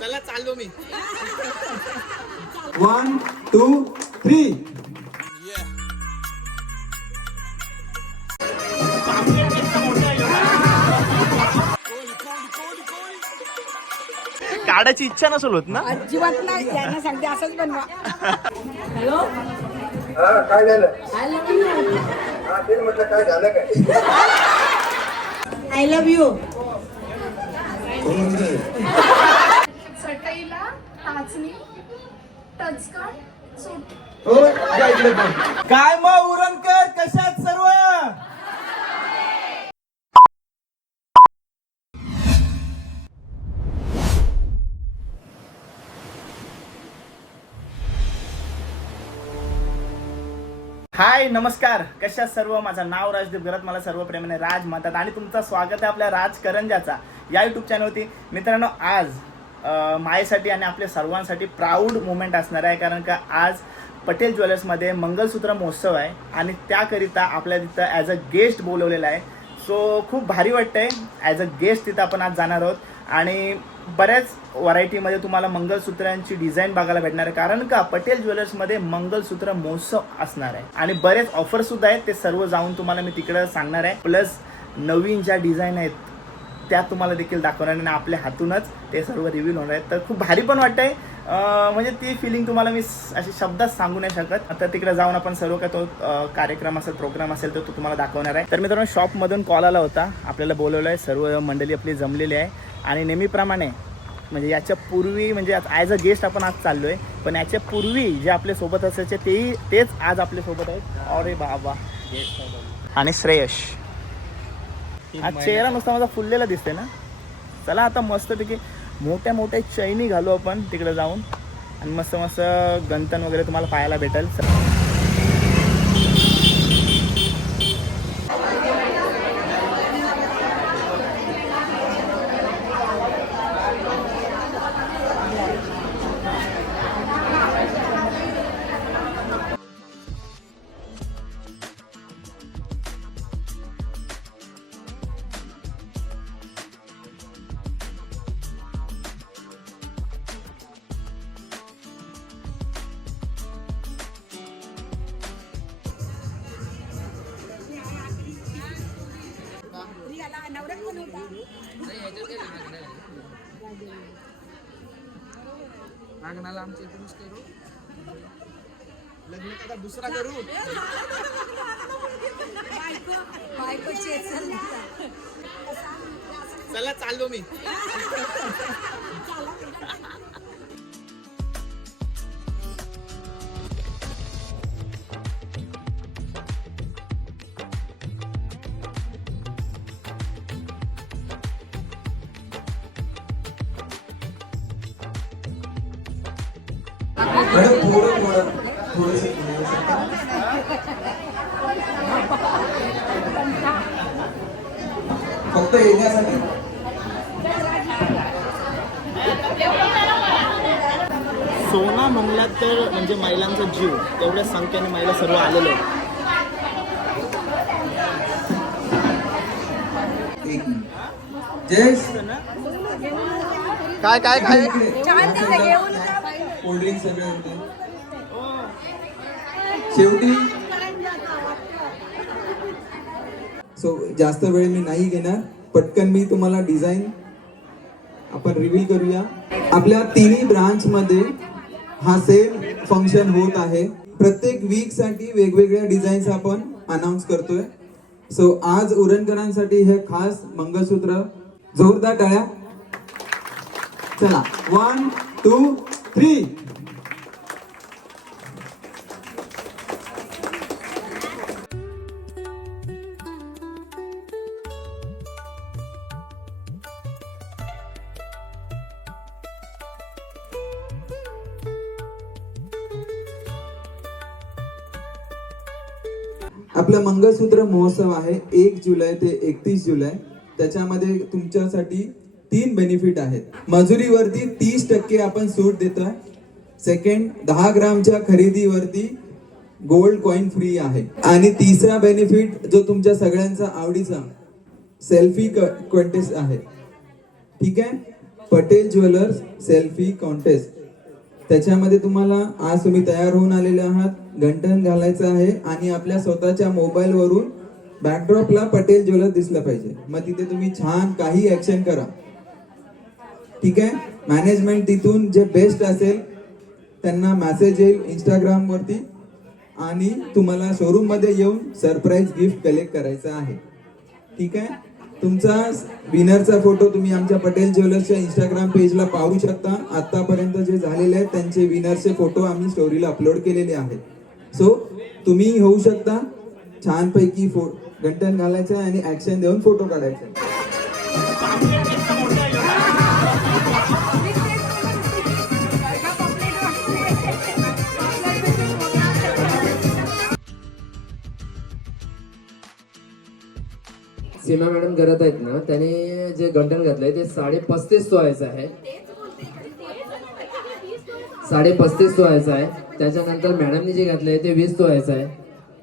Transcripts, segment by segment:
चला चाललो मी. 1 2 3. काढायची इच्छा नसेल होत ना. अजिबात नाही. यांना सांगते असंच बनवा. हॅलो काय झालं? I love you. ते म्हटलं काय झालं काय? I love you. चटईला टाचणी टचका सूट. काय मग उरणकर, कशात सर्व? हाय नमस्कार, कशा सर्व? माझं नाव राजदीप घरात, मला सर्व प्रेमाने राज म्हणतात आणि तुमचं स्वागत आहे आपल्या राजकरंजाचा या यूट्यूब चॅनलवरती. मित्रांनो, आज माझ्यासाठी आणि आपल्या सर्वांसाठी प्राऊड मोमेंट असणार आहे, कारण का आज पटेल ज्वेलर्समध्ये मंगलसूत्र महोत्सव आहे आणि त्याकरिता आपल्या तिथं ॲज अ गेस्ट बोलवलेलं आहे. सो खूप भारी वाटतंय. ॲज अ गेस्ट तिथं आपण आज जाणार आहोत आणि बऱ्याच व्हरायटीमध्ये तुम्हाला मंगलसूत्रांची डिझाईन बघायला भेटणार आहे, कारण का पटेल ज्वेलर्समध्ये मंगलसूत्र महोत्सव असणार आहे आणि बरेच ऑफरसुद्धा आहेत. ते सर्व जाऊन तुम्हाला मी तिकडं सांगणार आहे. प्लस नवीन ज्या डिझाईन आहेत त्या तुम्हाला देखील दाखवणार आणि आपल्या हातूनच ते सर्व रिव्हील होणार आहेत. तर खूप भारी पण वाटतंय. म्हणजे ती फिलिंग तुम्हाला मी अशी शब्दात सांगू नाही शकत. आता तिकडे जाऊन आपण सर्व काय तो कार्यक्रम असेल, प्रोग्राम असेल तर तो तुम्हाला दाखवणार आहे. तर मित्रांनो, शॉपमधून कॉल आला होता, आपल्याला बोलवलं आहे, सर्व मंडळी आपली जमलेली आहे आणि नेहमीप्रमाणे म्हणजे याच्या पूर्वी म्हणजे ॲज अ गेस्ट आपण आज चाललो आहे, पण याच्या पूर्वी जे आपल्या सोबत असायचे तेच आज आपल्या सोबत आहेत. अरे बाबा, आणि श्रेयश. आज चेहरा नुसता माझा फुललेला दिसते ना. चला आता मस्तपैकी मोठ्या मोठ्या चैनी घालू आपण तिकडे जाऊन आणि मस्त मस्त गंतन वगैरे तुम्हाला पाहायला भेटेल. लग्नाला आमच्या इथूनच करू. लग्न का दुसरा करू. चला चाललो मी. फक्त येण्यासाठी. सोना म्हणला तर म्हणजे महिलांचा जीव, तेवढ्या संख्येने महिला सर्व आलेले आहेत. जयेश, काय काय काय कोल्ड्रिंक सगळे होते. शेवटी जास्त वेळ मी नाही घेणार, पटकन मी तुम्हाला डिझाईन आपण रिव्हील करूया. आपल्या तिन्ही ब्रांच मध्ये हा सेम फंक्शन होत आहे. प्रत्येक वीक साठी वेगवेगळ्या डिझाईन्स आपण अनाउन्स करतोय. सो आज उरणकरांसाठी हे खास मंगळसूत्र. जोरदार टाळ्या. चला 1 2 3. आपला मंगळसूत्र महोत्सव आहे 1 जुलै ते 31 जुलै. त्याच्यामध्ये तुमच्यासाठी 3 बेनिफिट आहेत. मजुरीवरती 30% आपण सूट देतोय. सेकंड, 10 ग्रामच्या खरेदीवरती गोल्ड कॉइन फ्री आहे. आणि तिसरा बेनिफिट जो तुमच्या सगळ्यांचा आवडीचा सेल्फी कॉन्टेस्ट आहे. ठीक आहे. Patel jewellers selfie contest. त्याच्यामध्ये तुम्हाला आज तुम्ही तयार होऊन आलेले आहात, गंठण घालायचं आहे आणि आपल्या स्वतःच्या मोबाईलवरून बॅकड्रॉपला पटेल ज्वेलर्स दिसलं पाहिजे. मग तिथे तुम्ही छान काही ऍक्शन करा. ठीक आहे. मॅनेजमेंट तिथून जे बेस्ट असेल त्यांना मेसेज येईल इंस्टाग्राम वरती आणि तुम्हाला शोरूम मध्ये येऊन सरप्राईज गिफ्ट कलेक्ट करायचं आहे. ठीक आहे. तुमचा विनरचा फोटो तुम्ही आमच्या पटेल ज्वेलर्सच्या इंस्टाग्राम पेजला पाहू शकता. आतापर्यंत जे झालेले आहेत त्यांचे विनरचे फोटो आम्ही स्टोरीला अपलोड केलेले आहेत. सो तुम्ही होऊ शकता. छानपैकी गंठण घालायचं आणि ऍक्शन देऊन फोटो काढायचे. सीमा मॅडम करत आहेत ना, त्याने जे गंठण घातलंय ते 35.5 तोळ्याचं आहे. 35.5 तोळ्याचं आहे. त्याच्यानंतर मॅडमनी जे घातलंय ते 20 तोळ्याचं आहे.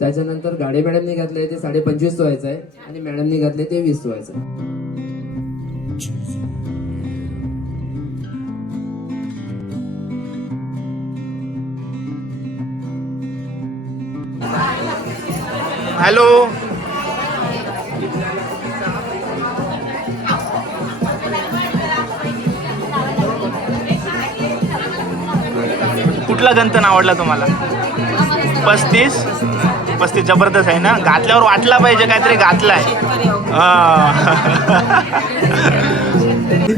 त्याच्यानंतर गाडे मॅडमनी घातलंय ते 25.5 तोळ्याचं आहे आणि मॅडमनी घातलंय ते 20 तोळ्याचं आहे. हॅलो, कुठला गंठण आवडला तुम्हाला? 35 जबरदस्त आहे ना. घातल्यावर वाटला पाहिजे काहीतरी घातलाय.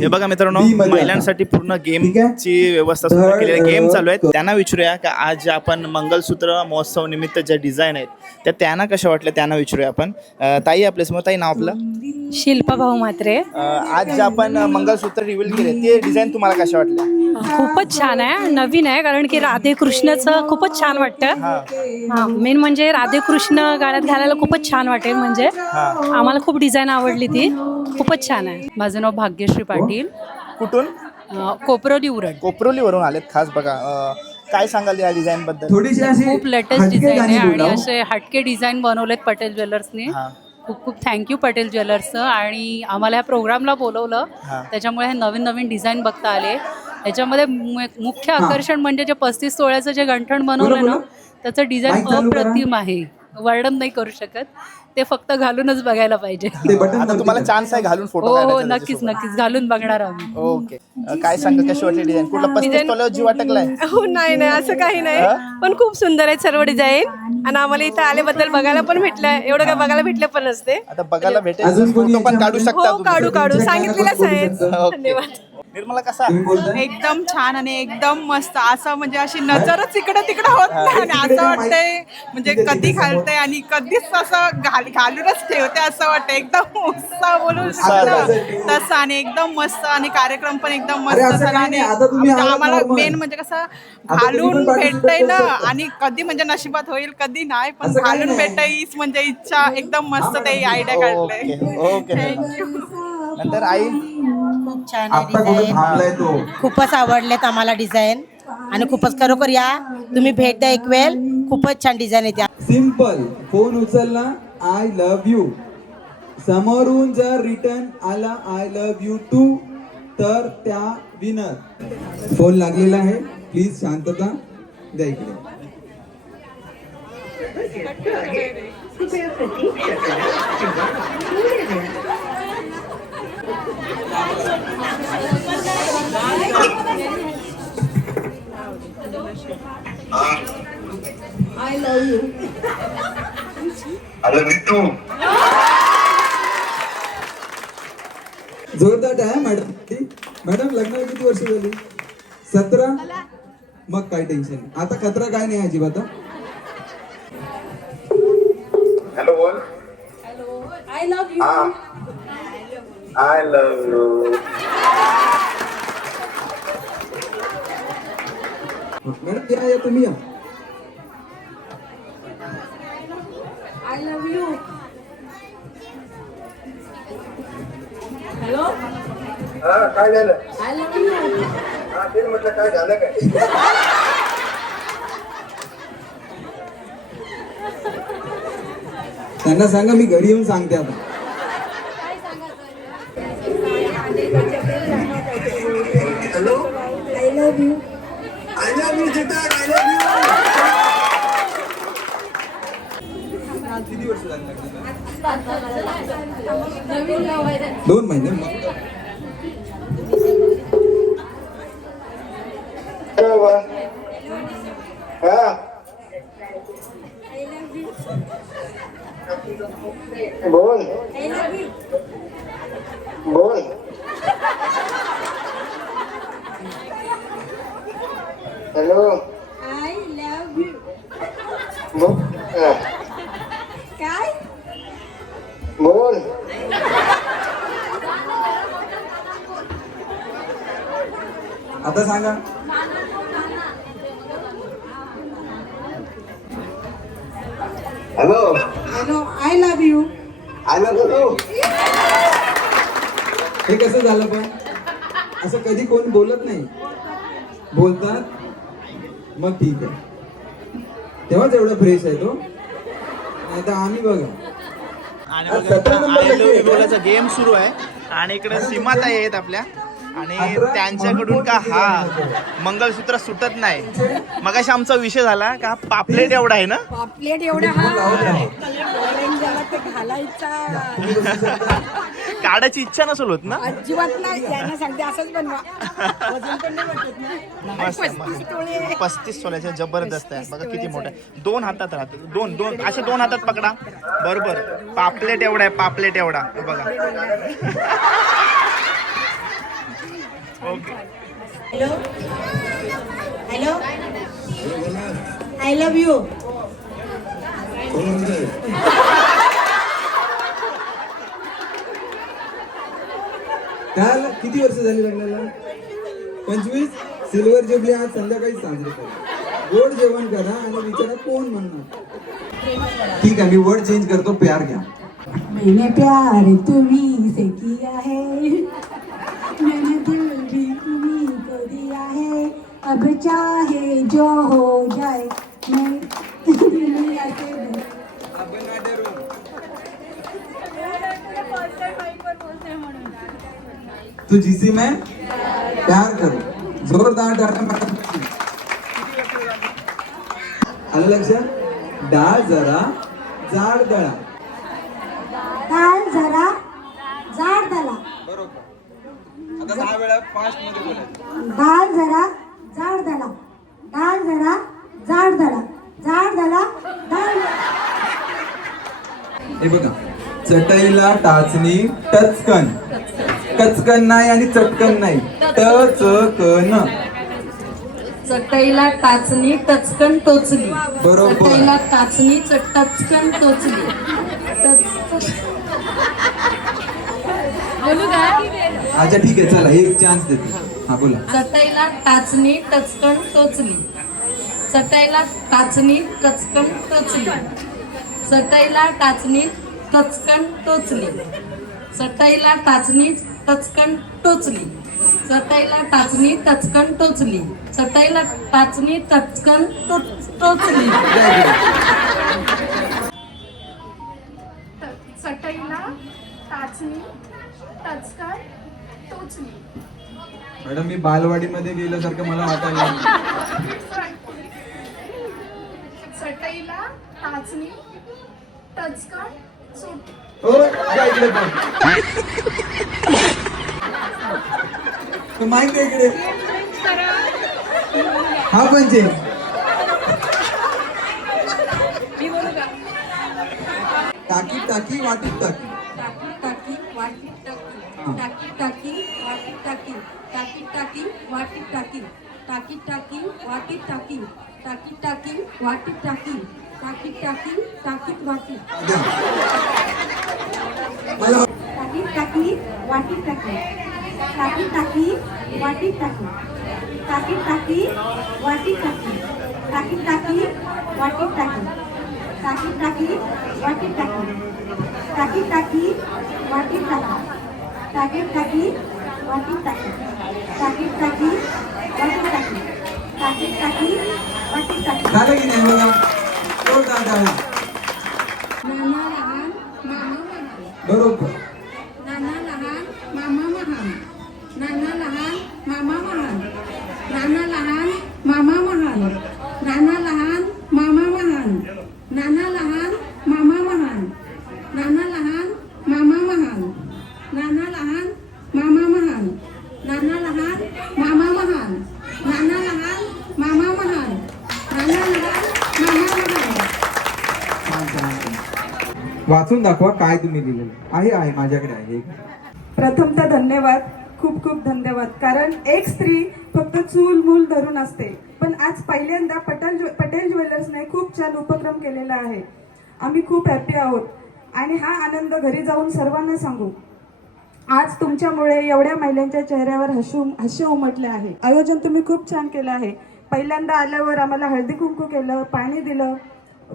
हे बघा मित्रांनो, महिलांसाठी पूर्ण गेमची व्यवस्था सुद्धा केलेली आहे. गेम चालू आहे. त्यांना विचारूया की आज आपण मंगलसूत्र महोत्सव निमित्त ज्या डिझाईन आहेत त्या त्यांना कशा वाटल्या त्यांना विचारूया आपण. ताई आपल्यासमोर, ताई नाव आपलं? शिल्पा भाऊ मात्रे. आज जे आपण मंगलसूत्र रिव्हील केले ते डिझाईन तुम्हाला कशा वाटल्या? खूपच छान आहे, नवीन आहे, कारण की राधे कृष्णाचं खूपच छान वाटतं. हा, मेन म्हणजे राधे कृष्ण गाण्यात घालायला खूपच छान वाटेल. म्हणजे आम्हाला खूप डिझाईन आवडली, ती खूपच छान आहे. माझं नाव भाग्यश्री पाटील. कुठून? कोपरोली उरण. कोपरोलीवरून आलेत खास. बघा, काय सांगाल या डिझाईन बद्दल? थोडीशी अशी खूप लेटेस्ट डिझाईन आहे आणि असे हटके डिझाईन बनवलेत पटेल ज्वेलर्सनी. खूप खूप थँक्यू पटेल ज्वेलर्सचं. आणि आम्हाला या प्रोग्रामला बोलवलं, त्याच्यामुळे हे नवीन नवीन डिझाईन बघता आले. याच्यामध्ये मुख्य आकर्षण म्हणजे जे 35 तोळ्याचं जे गंठण बनवलं ना, त्याचं डिझाईन अप्रतिम आहे, वर्णन नाही करू शकत. ते फक्त घालूनच बघायला पाहिजे. आता तुम्हाला चान्स आहे घालून फोटो हो हो, काढायचा नक्कीच नक्कीच घालून बघणार आम्ही. ओके. काय सांगा कशी वाटली डिझाईन? कुठला 35 तोळ्यावर जीव अटकलाय? हो, नाही नाही असं काही नाही, पण खूप सुंदर आहेत सर्व डिझाईन. आणि आम्हाला इथं आल्याबद्दल बघायला पण भेटलं. एवढं काय बघायला भेटलं पण नसते. आता बघायला भेटेल, फोटो पण काढू शकता हो, काढू काढू सांगितलेलंच आहे. धन्यवाद. निर्मला कसा? एकदम छान आणि एकदम मस्त. असं म्हणजे अशी नजरच इकडं तिकडं होत नाही आणि असं वाटतंय म्हणजे कधी घालतंय आणि कधीच असं घालूनच ठेवते असं वाटतं. एकदम उत्साह बोलून तसं आणि एकदम मस्त. आणि कार्यक्रम पण एकदम मस्त झाला. आणि आम्हाला मेन म्हणजे कसं घालून भेटतंय ना, आणि कधी म्हणजे नशिबात होईल कधी नाही, पण घालून भेटतंय हीच म्हणजे इच्छा. एकदम मस्त ते आयडिया काढलंय. ओके. नंतर आई? खूप छान आहे डिझाईन, खूपच आवडलेत आम्हाला डिझाईन. आणि खूपच खरोखर या तुम्ही भेट द्या एक वेळ. खूपच छान डिझाईन येते. सिंपल फोन उचलला, आय लव्ह यू. समोरून जर रिटर्न आला आय लव्ह यू टू, तर त्या विनर. फोन लागलेला आहे, प्लीज शांतता द्या इकडे. I love you. I love you too. जोरदार आहे मॅडम. मॅडम लग्नाला किती वर्ष झाली? 17. मग काय टेन्शन नाही. आता खतरा काय नाही अजिबात. Hello बोल. I love you. I love you. Madam या तुम्ही या. I love you. हॅलो, काय झालं? I love you. ते म्हटलं काय झालं काय? त्यांना सांगा मी घरी येऊन सांगते आता. Love you. I love you चिताक, आय लव्ह यू. किती वर्ष झाली लग्नाला? नवीन लव्ह आहे. 2 महिने मग हा बोल बोल. Hello I love you. बोल. काय? बोल. आता सांगा. Hello hello I love you. I love you. हे कसं झालं पण असं कधी कोण बोलत नाही. बोलतात मग ठीक आहे, तेव्हाच एवढा फ्रेश आहे तो. नाही तर आम्ही बघा आणि आय लव्ह यू बोलायचा गेम सुरू आहे आणि इकडे सीमाताई आहेत आपल्या आणि त्यांच्याकडून का हा मंगलसूत्र सुटत नाही. मगाशी आमचा विषय झाला का पापलेट एवढा आहे ना, पापलेट एवढा हा झाला ते घालायचा काढायची इच्छा नसेल होत ना. अजिबात नाही. यांना सांगते असंच बनवा. वजन पण नाही वाटत ना. मस्त 35 तोळ्याचे जबरदस्त आहे बघा किती मोठं आहे. 2 हातात राहतात, दोन असे 2 हातात पकडा बरोबर. पापलेट एवढा आहे, पापलेट एवढा बघा. Okay hello hello I love you. त्याला किती वर्ष झाली लग्नाला? 25. सिल्वर जुबली आज संध्याकाळी साजरी करा. गोड जेवण करा आणि विचारा कोण म्हणणार. ठीक आहे, मी वर्ड चेंज करतो. प्यार घ्या. मैंने प्यार तुम्ही से किया है, मैंने दिल भी तुम्ही को दिया है, अब चाहे जो हो जाए मैं दुनिया से तू जिसी में प्यार करो. जोरदार टाळ्या. आलं लक्षात? डाळ जरा जाड दळा. डाळ जरा जाड दला. बरोबर. आता 6 वेळा फास्ट मध्ये बोलायचं. डाळ जरा जाड दला. डाळ जरा जाड दला. जाड दला डाळ. हे बघा, चटईला टाचणी टचकन. कचकन नाही आणि चटकन नाही, टचकन. चटईला टाचणी टचकन टोचली. बरोबर. चटईला टाचणी टचकन टोचली. बोलू का? अच्छा ठीक आहे, चला एक चान्स देते. हा बोला. चटईला टाचणी टचकन टोचली. चटईला टाचणी टचकन टोचली. चटईला टाचणी टचकन टोचली. चटईला टाचणी टचकन टोचली. चटईला टाचणी टचकन टोचली. चटईला टाचणी टचकन टोचली. चटईला टाचणी टचकन टोचली. मॅडम मी बालवाडीमध्ये गेल्यासारखं मला वाटायला लागलं. चटईला टाचणी टचकन सुट. हो, या इकडे पण. तो माहित आहे इकडे. हा पंचे. टाकी टाकी वाटीत टाकी. टाकी टाकी वाटी टाकी. टाकी टाकी वाटी टाकी. टाकी टाकी वाटी टाकी. टाकी टाकी वाटी टाकी. टाकी टाकी वाटी टाकी. टाकी टाकी टाकीत वाटी. मला टाकी टाकी वाटी टाकी. टाकी टाकी वाटी टाकी. टाकी टाकी वाटी टाकी. टाकी टाकी वाटी टाकी. टाकी टाकी वाटी टाकी. टाकी टाकी वाटी टाकी. टाकी टाकी वाटी टाकी. टाकी टाकी वाटी टाकी. टाकी टाकी वाटी टाकी. झालं की नाही बघा. जोरदार टाळ्या. नाना लहान मामा लहान. बरोबर. नाना लहान मामा महान. नाना लहान मामा महान. नाना लहान मामा महान, नाना लहान मामा महान, नाना लहान मामा महान, नाना लहान मामा महान, नाना लहान मामा महान, नाना लहान मामा महान, नाना लहान मामा महान, नाना लहान मामा महान. छान छान. वाचून दाखवा काय तुम्ही लिहिलेलं आहे. माझ्याकडे आहे. प्रथमतः धन्यवाद, खूप खूप धन्यवाद. कारण एक स्त्री फक्त चूल मूल धरून असते, पण आज पहिल्यांदा पटेल ज्वेलर्सने खूप छान उपक्रम केलेला आहे. आम्ही खूप हॅपी आहोत आणि हा आनंद घरी जाऊन सर्वांना सांगू. आज तुमच्यामुळे एवढ्या महिलांच्या चेहऱ्यावर हास्य उमटले आहे. आयोजन तुम्ही खूप छान केलं आहे. पहिल्यांदा आल्यावर आम्हाला हळदी कुंकू केलं, पाणी दिलं,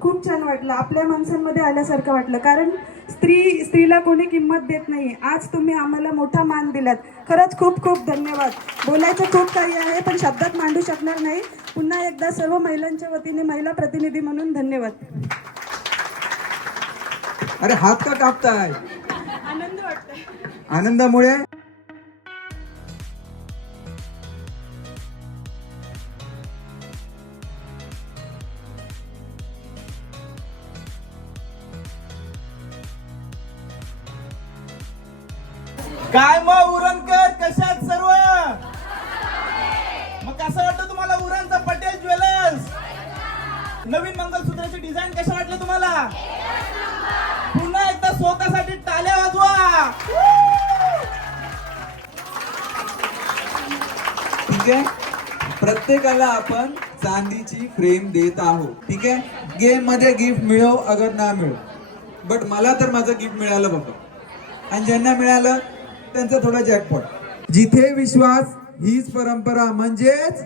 खूप छान वाटलं. आपल्या माणसांमध्ये आल्यासारखं वाटलं. कारण स्त्रीला कोणी किंमत देत नाही. आज तुम्ही आम्हाला मोठा मान दिलात. खरंच खूप खूप धन्यवाद. बोलायचं खूप काही आहे पण शब्दात मांडू शकणार नाही. पुन्हा एकदा सर्व महिलांच्या वतीने महिला प्रतिनिधी म्हणून धन्यवाद. अरे हात का कापताय? आनंद वाटतोय. आनंदामुळे काय मग उरणकर, कशात सर्व? मग कसं वाटतं तुम्हाला उरणचं पटेल ज्वेलर्स? नवीन मंगलसूत्राची डिझाईन कसं वाटलं तुम्हाला? पुन्हा एकदा स्वतःसाठी टाळ्या वाजवा. ठीक आहे. प्रत्येकाला आपण चांदीची फ्रेम देत आहोत. ठीक आहे. गेम मध्ये गिफ्ट मिळो अगर ना मिळो, बट मला तर माझं गिफ्ट मिळालं बाबा. आणि ज्यांना मिळालं त्यांचा थोडा जॅकपॉट. जिथे विश्वास हीच परंपरा म्हणजेच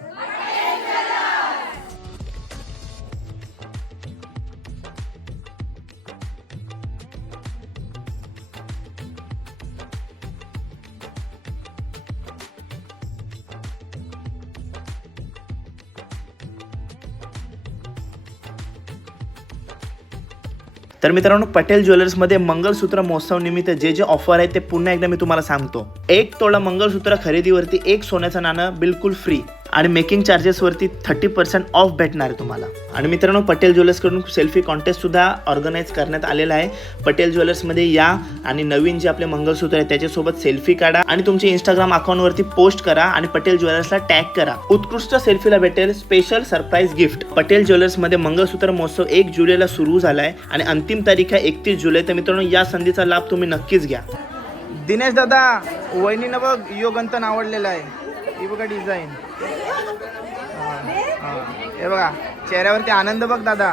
तर मित्रांनो, पटेल ज्वेलर्समध्ये मंगलसूत्र महोत्सव निमित्त जे जे ऑफर आहे ते पुन्हा एकदा मी तुम्हाला सांगतो. 1 तोळा मंगलसूत्र खरेदीवरती 1 सोन्याचं नाणं बिलकुल फ्री आणि मेकिंग चार्जेसवरती 30% ऑफ भेटणार आहे तुम्हाला. आणि मित्रांनो, पटेल ज्वेलर्सकडून सेल्फी कॉन्टेस्ट सुद्धा ऑर्गनाईज करण्यात आलेला आहे. पटेल ज्वेलर्समध्ये या आणि नवीन जे आपले मंगलसूत्र आहे त्याच्यासोबत सेल्फी काढा आणि तुमच्या इंस्टाग्राम अकाउंटवरती पोस्ट करा आणि पटेल ज्वेलर्सला टॅग करा. उत्कृष्ट सेल्फीला भेटेल स्पेशल सरप्राईज गिफ्ट. पटेल ज्वेलर्समध्ये मंगलसूत्र महोत्सव 1 जुलैला सुरू झाला आहे आणि अंतिम तारीख आहे 31 जुलै. तर मित्रांनो, या संधीचा लाभ तुम्ही नक्कीच घ्या. दिनेश दादा, वहिनीनं बघ योगंतन आवडलेलं आहे. ही बघा डिझाईन. हे बघा चेहऱ्यावरती आनंद बघ दादा.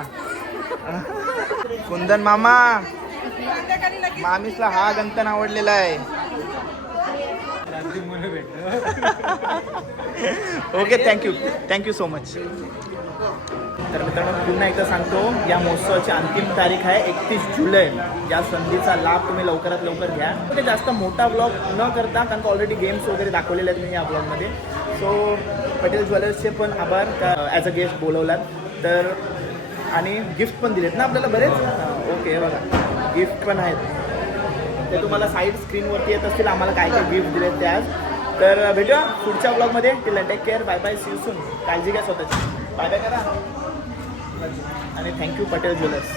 कुंदन मामा, मामीसला हा गंतन आवडलेला आहे. Okay, thank you so much. तर मित्रांनो, पुन्हा एकदा सांगतो, या महोत्सवाची अंतिम तारीख आहे 31 जुलै. या संधीचा लाभ तुम्ही लवकरात लवकर घ्या. ते जास्त मोठा ब्लॉग न करता, कारण का ऑलरेडी गेम्स वगैरे दाखवलेले आहेत मी या ब्लॉगमध्ये. सो पटेल ज्वेलर्सचे पण आभार का ॲज अ गेस्ट बोलवलात. तर आणि गिफ्ट पण दिलेत ना आपल्याला बरेच. ओके, बघा गिफ्ट पण आहेत ते तुम्हाला साईड स्क्रीनवरती येत असतील. आम्हाला काय काय गिफ्ट दिलेत ते आज. तर भेटूया पुढच्या ब्लॉगमध्ये. Till take care, bye bye, see you soon. काळजी घ्या स्वतःची. बाय बाय करा आणि थँक्यू पटेल ज्वेलर्स.